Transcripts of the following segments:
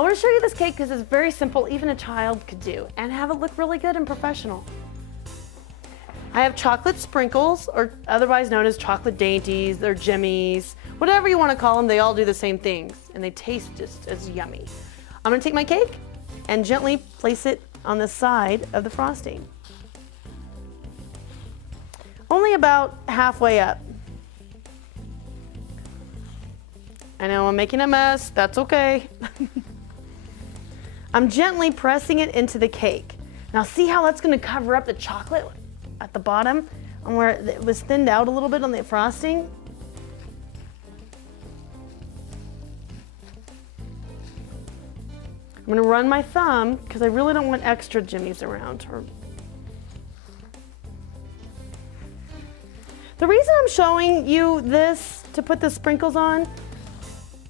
I want to show you this cake because it's very simple, even a child could do, and have it look really good and professional. I have chocolate sprinkles, or otherwise known as chocolate dainties, or jimmies, whatever you want to call them, they all do the same things, and they taste just as yummy. I'm going to take my cake and gently place it on the side of the frosting. Only about halfway up. I know I'm making a mess, that's okay. I'm gently pressing it into the cake. Now see how that's going to cover up the chocolate at the bottom and where it was thinned out a little bit on the frosting? I'm going to run my thumb because I really don't want extra jimmies around. The reason I'm showing you this to put the sprinkles on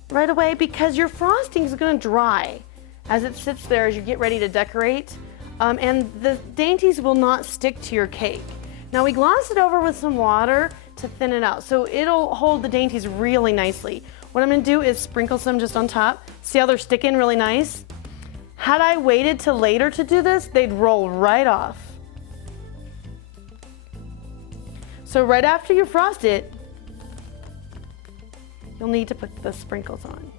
right away, because your frosting is going to dry as it sits there as you get ready to decorate, and the dainties will not stick to your cake. Now we gloss it over with some water to thin it out, so it'll hold the dainties really nicely. What I'm going to do is sprinkle some just on top. See how they're sticking really nice? Had I waited till later to do this, they'd roll right off. So right after you frost it, you'll need to put the sprinkles on.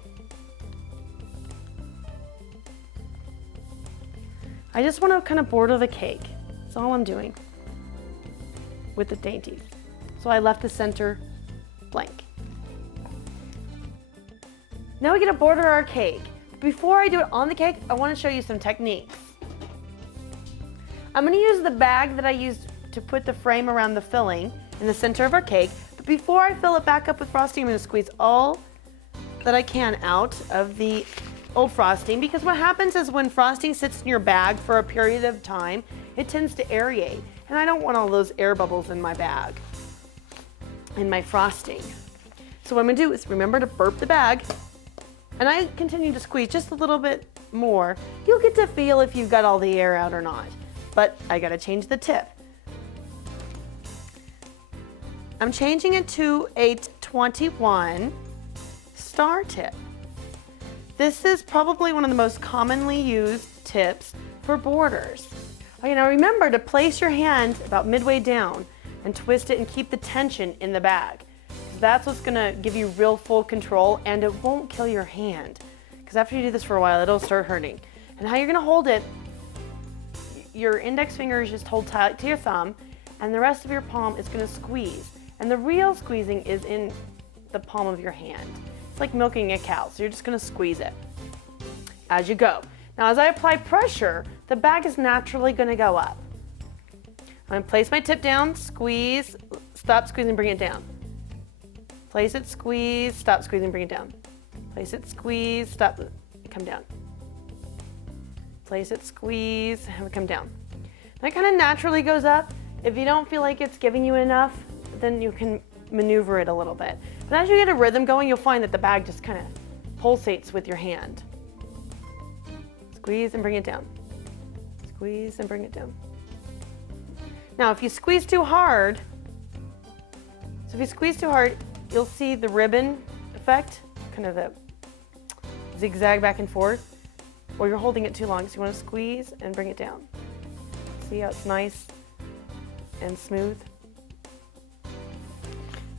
I just want to kind of border the cake. That's all I'm doing with the dainties. So I left the center blank. Now we get to border our cake. Before I do it on the cake, I want to show you some techniques. I'm going to use the bag that I used to put the frame around the filling in the center of our cake. But before I fill it back up with frosting, I'm going to squeeze all that I can out of the old frosting, because what happens is when frosting sits in your bag for a period of time, it tends to aerate, and I don't want all those air bubbles in my bag, in my frosting. So what I'm going to do is remember to burp the bag, and I continue to squeeze just a little bit more. You'll get to feel if you've got all the air out or not, but I got to change the tip. I'm changing it to a 21 star tip. This is probably one of the most commonly used tips for borders. Okay, now remember to place your hand about midway down and twist it and keep the tension in the bag. That's what's gonna give you real full control, and it won't kill your hand. Because after you do this for a while, it'll start hurting. And how you're gonna hold it, your index finger is just hold tight to your thumb, and the rest of your palm is gonna squeeze. And the real squeezing is in the palm of your hand. It's like milking a cow, so you're just gonna squeeze it as you go. Now as I apply pressure, the bag is naturally gonna go up. I'm gonna place my tip down, squeeze, stop squeezing, bring it down. Place it, squeeze, stop squeezing, bring it down. Place it, squeeze, stop, come down. Place it, squeeze, have it come down. That kind of naturally goes up. If you don't feel like it's giving you enough, then you can maneuver it a little bit. But as you get a rhythm going, you'll find that the bag just kind of pulsates with your hand. Squeeze and bring it down. Squeeze and bring it down. Now, if you squeeze too hard, you'll see the ribbon effect, kind of the zigzag back and forth, or you're holding it too long, so you want to squeeze and bring it down. See how it's nice and smooth?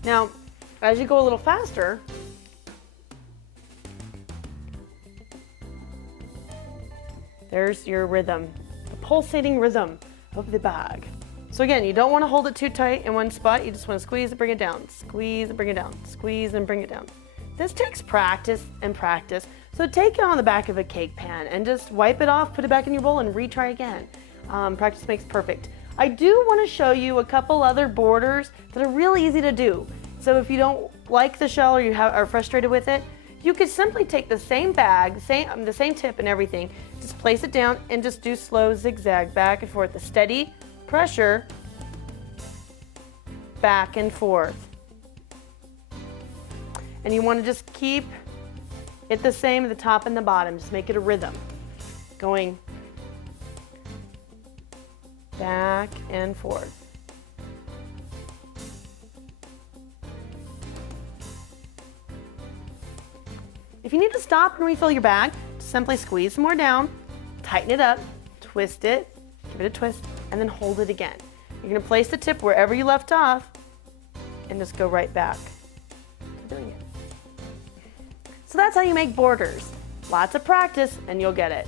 Now, as you go a little faster, there's your rhythm, the pulsating rhythm of the bag. So again, you don't want to hold it too tight in one spot. You just want to squeeze and bring it down, squeeze and bring it down, squeeze and bring it down. This takes practice and practice. So take it on the back of a cake pan and just wipe it off, put it back in your bowl, and retry again. Practice makes perfect. I do want to show you a couple other borders that are really easy to do. So if you don't like the shell or you are frustrated with it, you could simply take the same bag, the same tip and everything, just place it down and just do slow zigzag back and forth. The steady pressure, back and forth. And you want to just keep it the same at the top and the bottom. Just make it a rhythm. Going back and forth. If you need to stop and refill your bag, just simply squeeze some more down, tighten it up, twist it, give it a twist, and then hold it again. You're gonna place the tip wherever you left off and just go right back to doing it. So that's how you make borders. Lots of practice and you'll get it.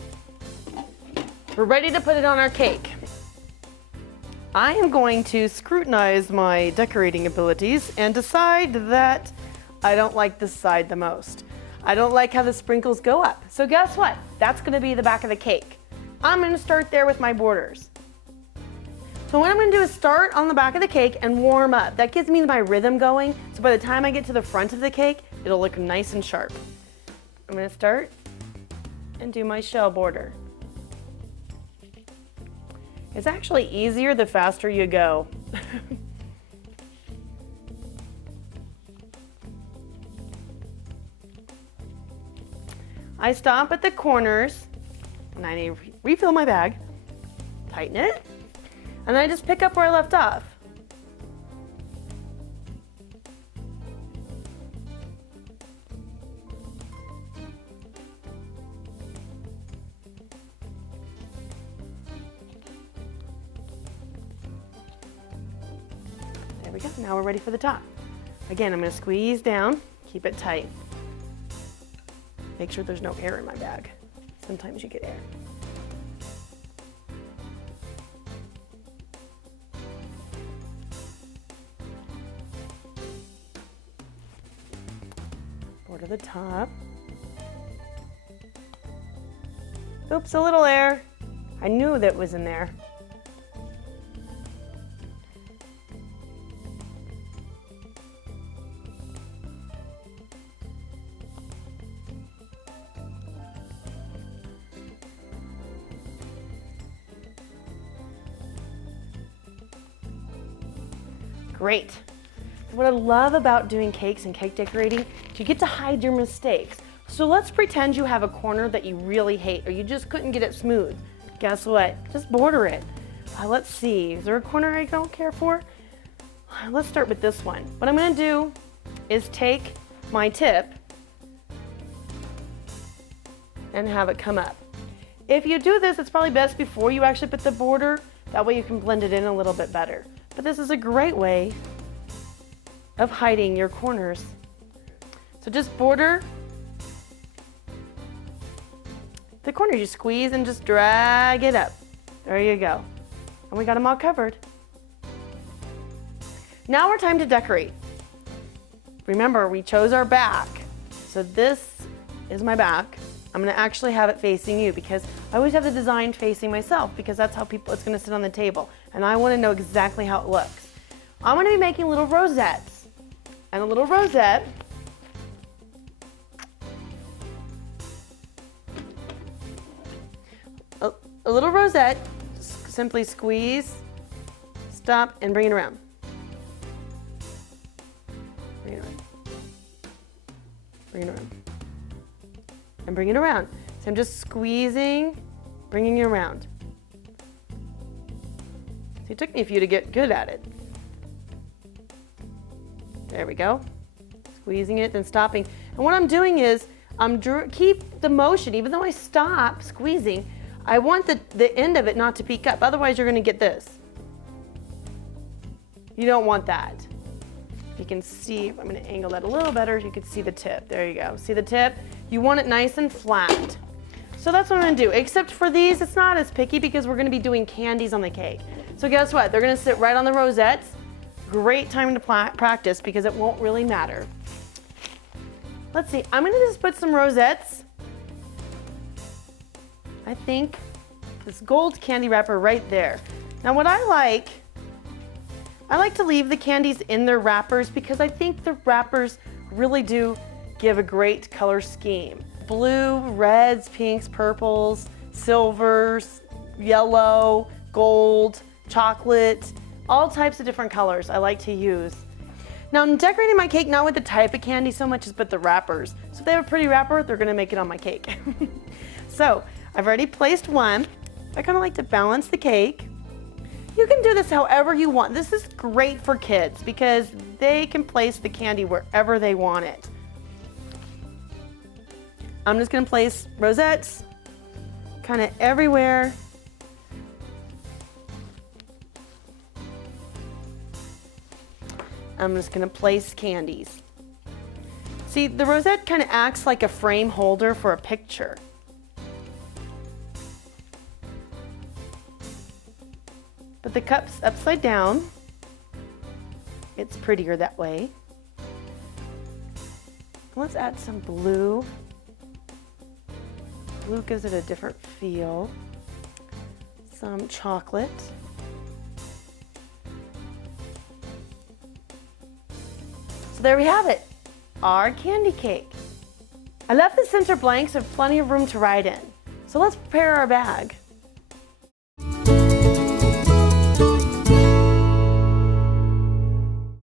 We're ready to put it on our cake. I am going to scrutinize my decorating abilities and decide that I don't like this side the most. I don't like how the sprinkles go up. So guess what? That's gonna be the back of the cake. I'm gonna start there with my borders. So what I'm gonna do is start on the back of the cake and warm up. That gives me my rhythm going, so by the time I get to the front of the cake, it'll look nice and sharp. I'm gonna start and do my shell border. It's actually easier the faster you go. I stop at the corners and I refill my bag, tighten it, and then I just pick up where I left off. There we go, now we're ready for the top. Again, I'm gonna squeeze down, keep it tight. Make sure there's no air in my bag. Sometimes you get air. Border the top. Oops, a little air. I knew that was in there. Great. What I love about doing cakes and cake decorating is you get to hide your mistakes. So let's pretend you have a corner that you really hate or you just couldn't get it smooth. Guess what? Just border it. Let's see, is there a corner I don't care for? Let's start with this one. What I'm gonna do is take my tip and have it come up. If you do this, it's probably best before you actually put the border. That way you can blend it in a little bit better. But this is a great way of hiding your corners. So just border the corner. You squeeze and just drag it up. There you go. And we got them all covered. Now we're time to decorate. Remember, we chose our back. So this is my back. I'm gonna actually have it facing you because I always have the design facing myself because that's how it's gonna sit on the table. And I wanna know exactly how it looks. I'm gonna be making little rosettes. And a little rosette a little rosette, simply squeeze, stop, and bring it around. Bring it around. Bring it around. And bring it around. So I'm just squeezing, bringing it around. So it took me a few to get good at it. There we go. Squeezing it, then stopping. And what I'm doing is, keep the motion, even though I stop squeezing, I want the end of it not to peek up. Otherwise, you're gonna get this. You don't want that. You can see, I'm gonna angle that a little better, you can see the tip. There you go. See the tip? You want it nice and flat. So that's what I'm gonna do. Except for these, it's not as picky because we're gonna be doing candies on the cake. So guess what? They're gonna sit right on the rosettes. Great time to practice because it won't really matter. Let's see, I'm gonna just put some rosettes. I think this gold candy wrapper right there. Now what I like to leave the candies in their wrappers because I think the wrappers really do give a great color scheme. Blue, reds, pinks, purples, silvers, yellow, gold, chocolate, all types of different colors I like to use. Now I'm decorating my cake not with the type of candy so much as but the wrappers. So if they have a pretty wrapper, they're gonna make it on my cake. So I've already placed one. I kind of like to balance the cake. You can do this however you want. This is great for kids because they can place the candy wherever they want it. I'm just gonna place rosettes kind of everywhere. I'm just gonna place candies. See, the rosette kind of acts like a frame holder for a picture. Put the cups upside down. It's prettier that way. Let's add some blue. Blue gives it a different feel. Some chocolate. So there we have it, our candy cake. I left the center blank so plenty of room to write in. So let's prepare our bag.